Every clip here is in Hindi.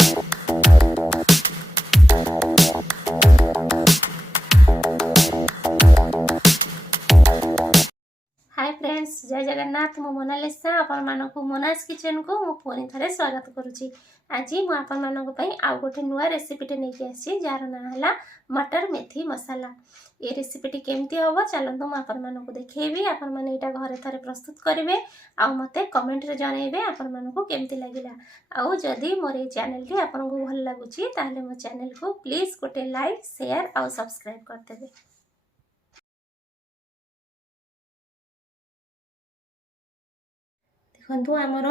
हाय फ्रेंड्स, जय जगन्नाथ। मो मोनालिसा आपण मानक मोनास किचन को मु पुणी थे स्वागत करुच्ची। आज मुझे आपण मानक आउ गोटे नुआ रेसिपीटे नहीं आसी जार ना है मटर मेथी मसाला। ये रेसिपीटी केमती हम चलते मुझे आपण मानक देखी। आपण मैंने यहाँ घरे थे प्रस्तुत करेंगे आउ मते कमेंट रे जनइबे आपण मानक केमती लगिला। आउ जदि मोर ये चैनल टी आपन को भल लगुची ताहले मो चैनल को प्लीज गोटे लाइक शेयर आउ सब्सक्राइब करदेबे। देखु आमर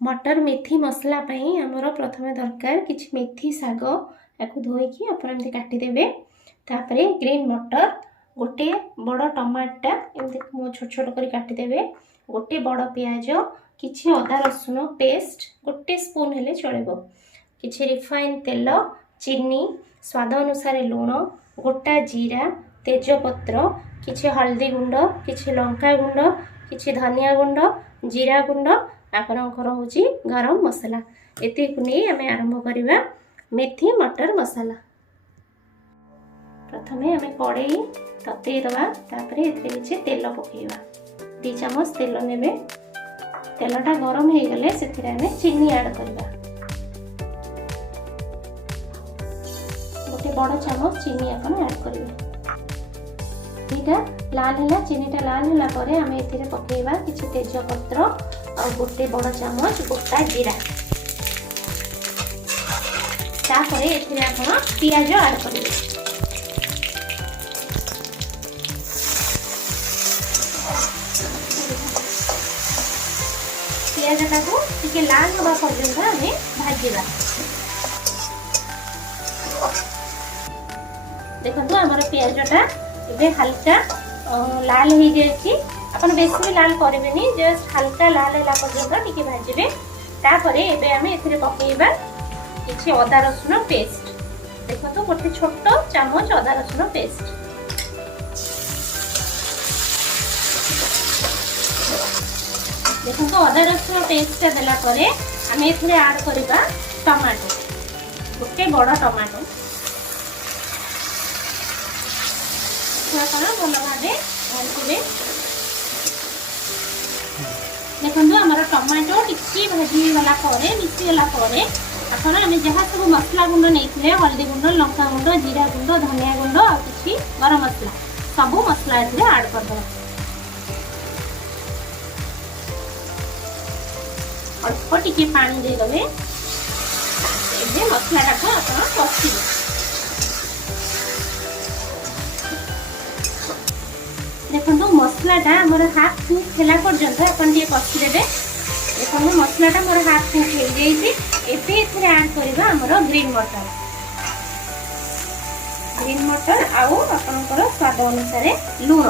मटर मेथी मसला आमर प्रथम दरकार कि मेथी शाग या धोईकी आपमती काटिदेवे। तापरे ग्रीन मटर गोटे बड़ टमाटा एमती छोट छोट कर काटिदेवे। गोटे बड़ पियाज किछि अदा रसुण पेस्ट गोटे स्पून हेले चलेबो। किछि रिफाइन तेल चीनी स्वाद अनुसार लुण गोटा जीरा तेजपत्र किछि हल्दी गुंड किछि लंका गुंड किछि धनिया गुंड जीरा गुंड आपणकर हूँ गरम मसला एति नहीं आम आरंभ करवा मेथी मटर मसाला। प्रथमे आम कड़ई ततई दवा तापरे एथि तेल पकेवा 2 चम्मच तेल नेबे। तेलटा गरम हो गले से चीनी ऐड करवा गोटे बड़ चम्मच चीनी आपन ऐड करेंगे। चीनीटा लाल है चीनीटा लाल है पर आम ए पकेवा किसी तेजपत्र और गोटे बड़ चम्मच गोटा जीरा। तापर ए पियाज ऐड करेंगे। पियाजटा को टिके लाल होगा पर्यंत आम भाजवा। देखो आमर पियाजटा ये हल्का लाल हो जाए। अपन बेसी भी लाल करेंगे जस्ट हल्का लाल है पर्यंत टिके भाजबे। तापर एबे आम एथिरे पकेइबा किछि अदा रसुण पेस्ट। देखो तो गोटे छोट चम्मच अदा रसुण पेस्ट। देखो तो अदा रसुण पेस्ट देला परे आम एथिरे ऐड करबा टमाटो गोटे बड़ टमाटो भल भाव भाजबे। देखो आमर टमाटो टिकी भाजीगला मिसीगला आपन आम जहाँ सब मसला गुंड नहीं हल्दी गुंड लंका गुंड जीरा गुंड धनिया गुंड आ कि गरम मसला सब मसला ऐड करदे। अल्प टिके पानी देदेवे। मसलाटा को आप कषिबे। देखो मसलाटा मोर हाफ कुक है पर्यंत अपन टे कषिदेवे। देखो मसलाटा मोर हाफ कुक हो जाइए। एबे ऐड करबा हमर ग्रीन मटर आउ आपनकर स्वाद अनुसार लुण।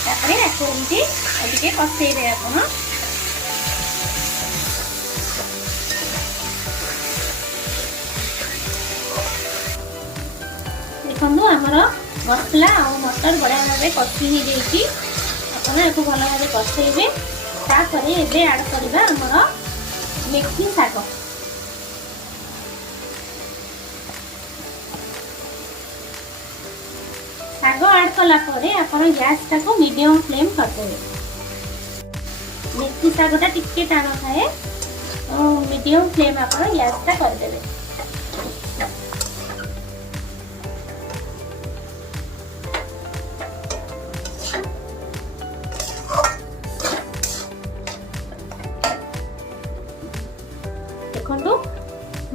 तापरे एकोटी टिके कषेबे आपन। देखो आमर मसला और मटर बढ़िया भाव कषि हो जाइए। आपको भल भाव कषेबे। तापर एबे ऐड करबा हमर मेथी शाग। शाग ऐड कला परे आपन गैस टाको मीडियम फ्लेम करदेबे। मेथी शागटा टिके टाण थाए मीडियम फ्लेम आपन गैसटा करदेबे।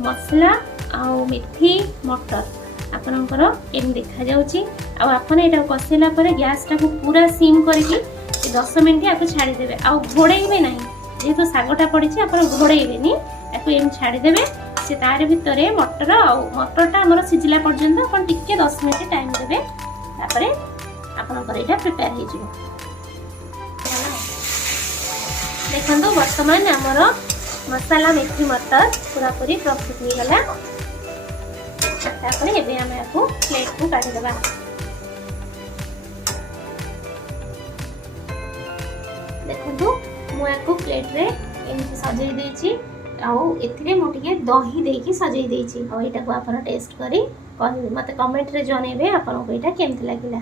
मसला आउ मेथी मटर आपनकर केम देखा जाउची। आ आपन एटा कसेला परे गैस टाको पूरा सिम करके 10 मिनिट आपको छाड़ी देबे। आ घोड़ेइबे नहीं जेहेतु सागटा पड़ी आपन घोड़ेइबेनी आपको एम छाड़ी देबे। से तार भितरे मटर आउ मटरटा हमर सिजिला पर्यंत आपन टिके 10 मिनिट टाइम देबे। तापरे आपनकर एटा प्रिपेयर हो जिवो। देखंतु वर्तमान हमर मसाला मेथी मटर पूरा पूरी प्रस्तुत हो गला। तापर एबे हम आपको प्लेट को काढी देबा। देखंतु मुझे प्लेट रे एमती सजई देछि आउ एथिरे मु टिके दही देकी सजई देछि। आ एटा को आपण टेस्ट करी कहबे मते कमेंट रे जणेबे आपन को एटा केमति लागिला।